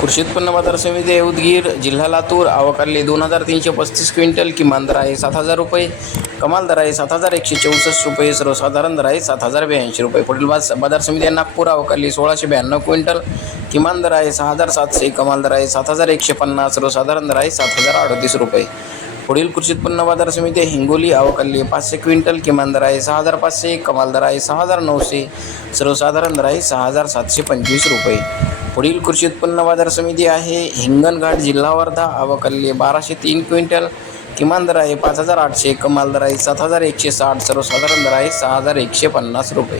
कृषी उत्पन्न बाजार समिती उदगीर जिल्हा लातूर आवकारले दोन हजार तीनशे पस्तीस क्विंटल किमान दर आहे सात हजार रुपये कमाल दर आहे सात हजार एकशे चौसष्ट रुपये सर्वसाधारण दर आहे सात हजार ब्याऐंशी रुपये. पुढील बाज बाजार समिती आहे नागपूर आवकारली सोळाशे ब्याण्णव क्विंटल किमान दर आहे सहा हजार सातशे कमाल दर आहे सात हजार एकशे पन्नास सर्वसाधारण दर आहे सात हजार अडतीस रुपये. पुढील कृषी उत्पन्न बाजार समिती हिंगोली आवकल्ली पाचशे क्विंटल किमान दर आहे सहा हजार पाचशे कमाल दर आहे सहा हजार नऊशे सर्वसाधारण दर आहे सहा हजार सातशे पंचवीस रुपये. पुढील कृषी उत्पन्न बाजार समिती आहे. हिंगणघाट जिल्हा वर्धा आवकल्ली बाराशे तीन क्विंटल किमान दर आहे पाच हजार आठशे कमाल दर आहे सात हजार एकशे साठ सर्वसाधारण दर आहे सहा हजार एकशे पन्नास रुपये.